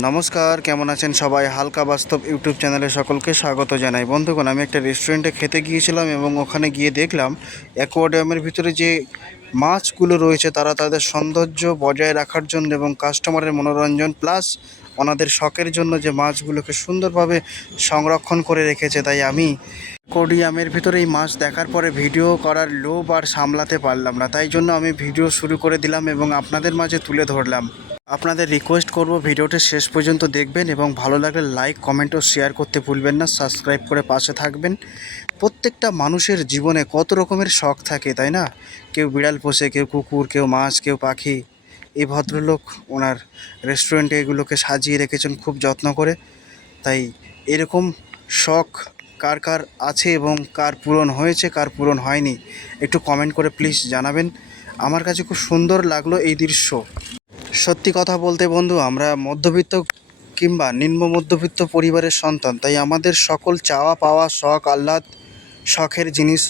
নমস্কার, কেমন আছেন সবাই? হালকা বাস্তব ইউটিউব চ্যানেলে সকলকে স্বাগত জানাই। বন্ধুগণ, আমি একটা রেস্টুরেন্টে খেতে গিয়েছিলাম এবং ওখানে গিয়ে দেখলাম অ্যাকোয়ারিয়ামের ভিতরে যে মাছগুলো রয়েছে তারা তাদের সৌন্দর্য বজায় রাখার জন্য এবং কাস্টমারের মনোরঞ্জন প্লাস ওনাদের শখের জন্য যে মাছগুলোকে সুন্দরভাবে সংরক্ষণ করে রেখেছে। তাই আমি অ্যাকোয়ারিয়ামের ভিতরে এই মাছ দেখার পরে ভিডিও করার লোভ আর সামলাতে পারলাম না, তাই জন্য আমি ভিডিও শুরু করে দিলাম এবং আপনাদের মাঝে তুলে ধরলাম। আপনাদের রিকোয়েস্ট করব ভিডিওটি শেষ পর্যন্ত দেখবেন এবং ভালো লাগলে লাইক কমেন্ট ও শেয়ার করতে ভুলবেন না। সাবস্ক্রাইব করে পাশে থাকবেন। প্রত্যেকটা মানুষের জীবনে কত রকমের শখ থাকে, তাই না? কেউ বিড়াল পোষে, কেউ কুকুর, কেউ মাছ, কেউ পাখি। এই ভদ্রলোক ওনার রেস্টুরেন্টে এগুলোকে সাজিয়ে রেখেছেন খুব যত্ন করে। তাই এরকম শখ কার কার আছে এবং কার পূরণ হয়েছে, কার পূরণ হয়নি, একটু কমেন্ট করে প্লিজ জানাবেন। আমার কাছে খুব সুন্দর লাগলো এই দৃশ্য। সত্যি কথা বলতে বন্ধু, আমরা মধ্যবিত্ত কিংবা নিম্ন মধ্যবিত্ত পরিবারের সন্তান, তাই আমাদের সকল চাওয়া পাওয়া শখ আহ্লাদ শখের জিনিস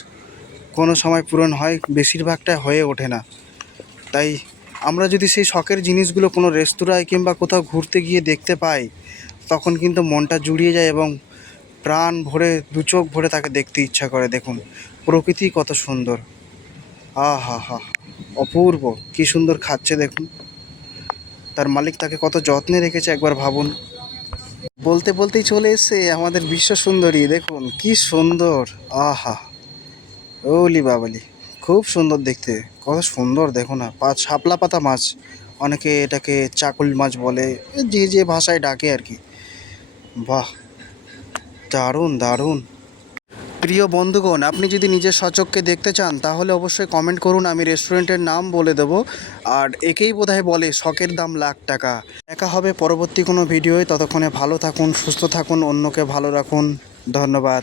কোনো সময় পূরণ হয়, বেশিরভাগটা হয়ে ওঠে না। তাই আমরা যদি সেই শখের জিনিসগুলো কোনো রেস্তোরাঁয় কিংবা কোথাও ঘুরতে গিয়ে দেখতে পাই, তখন কিন্তু মনটা জুড়িয়ে যায় এবং প্রাণ ভরে দু চোখ ভরে তাকে দেখতে ইচ্ছা করে। দেখুন প্রকৃতি কত সুন্দর, হা হা, অপূর্ব, কী সুন্দর খাচ্ছে দেখুন। তার মালিক তাকে কত যত্নে রেখেছে একবার ভাবুন। বলতে বলতেই চলে এসছে আমাদের বিশ্ব সুন্দরী, দেখুন কি সুন্দর। আহা, ওলি বাবালি, খুব সুন্দর দেখতে, কত সুন্দর দেখো না। শাপলা পাতা মাছ, অনেকে এটাকে চাকুল মাছ বলে, যে যে ভাষায় ডাকে আর কি। বাহ, দারুণ দারুণ। প্রিয় বন্ধুগণ, আপনি যদি নিজের সচক্ষে দেখতে চান তাহলে অবশ্যই কমেন্ট করুন, আমি রেস্টুরেন্টের নাম বলে দেবো। আর একেই বোধহয় বলে শখের দাম লাখ টাকা। দেখা হবে পরবর্তী কোনো ভিডিওয়, ততক্ষণে ভালো থাকুন, সুস্থ থাকুন, অন্যকে ভালো রাখুন। ধন্যবাদ।